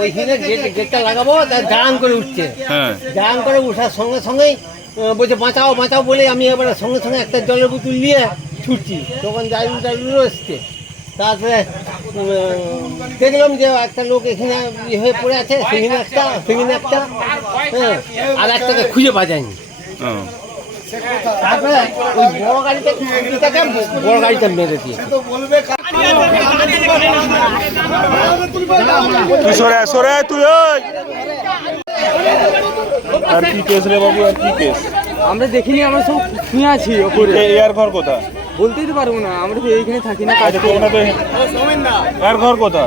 ওইখানে গেটটা লাগাবো, তার দাঁড়ান করে উঠছে। হ্যাঁ, দাঁড়ান করে উঠার সঙ্গে সঙ্গেই বলছে বাঁচাও বাঁচাও বলে আমি এবার সঙ্গে সঙ্গে একটা জলের বোতল নিয়ে ছুটছি। তখন জাইলুলো এসছে। তারপরে দেখলাম যে একটা লোক এখানে হয়ে পড়ে আছে, সেখানে একটা হ্যাঁ, আর একটাকে খুঁজে পাওয়া যায়নি। তারপরে ওই বড় গাড়িটা মেরে দিয়েছে। তুই আর কি কেস রে বাবু, আর কি কেস? আমরা দেখিনি, আমরা সব শুয়ে আছি ওপরে। এর ঘর কোথা? বলতেই তো পারবো না, আমরা তো এইখানে থাকি না। এর ঘর কোথা?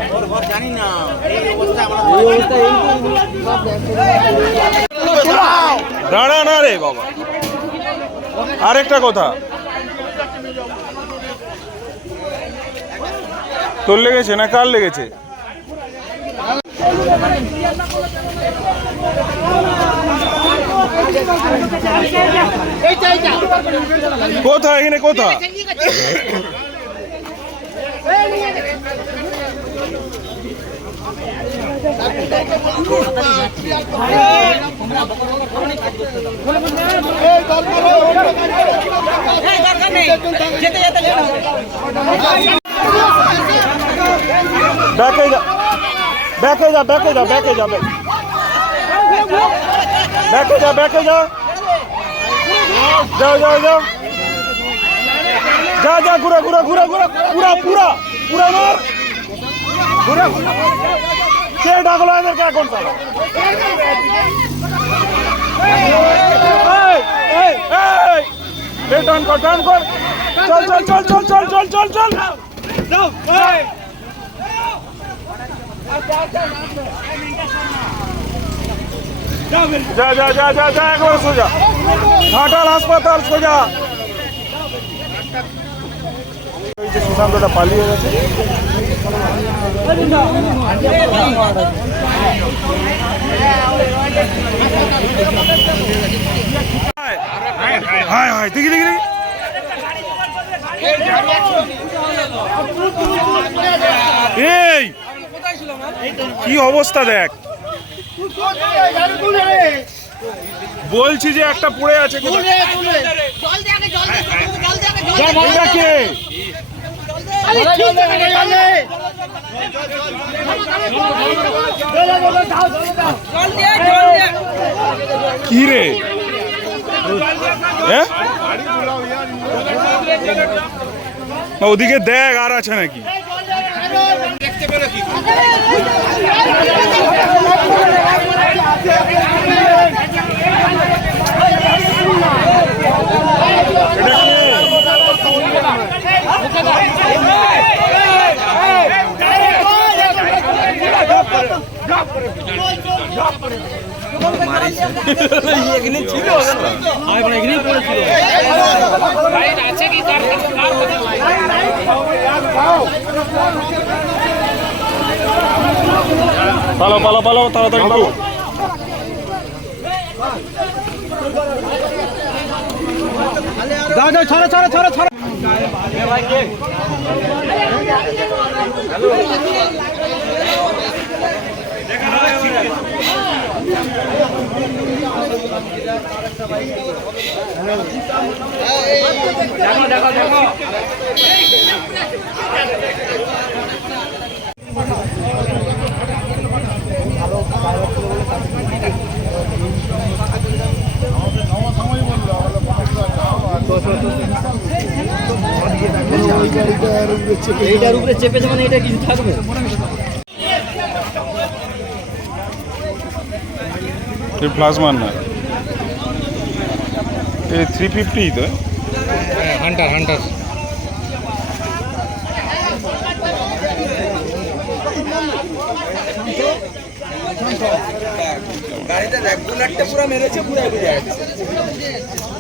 দাঁড়া না রে বাবা, আরেকটা কথা, তোর লেগেছে না কার লেগেছে? কোথা এখানে কোথা? ব্যাকে যা ঘুরা মার, কে ডাকলো এদেরকে এখন? টান কর, চল যা একবার সোজা ঘাটাল হাসপাতাল সোজা। সুশান্তটা পালিয়ে গেছে। দেখি এই কি অবস্থা দেখ, বলছি যে একটা পড়ে আছে। কি রে ওদিকে দেখ আর আছে নাকি? পালো তাড়াতাড়ি পালো। যাও ছাড়ো। দেখো এইটার উপরে চেপেছে মানে এটা কিছু থাকবে। প্লাজমান না, 350 তো হান্টার গাড়িটা দেখ, বুলেটটা পুরো মেরেছে, পুরো এগিয়ে যাচ্ছে।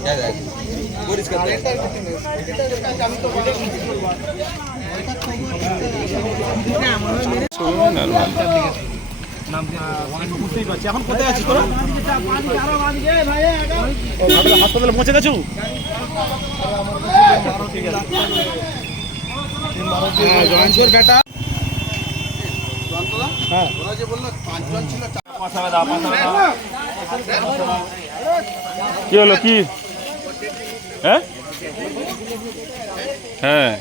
দেখ পরিষ্কার এখন কোথায় আছিস তোরা? হাসপাতালে পৌঁছে গেছো? জয়ন্তর বেটা হ্যাঁ কি হলো কি হ্যাঁ হ্যাঁ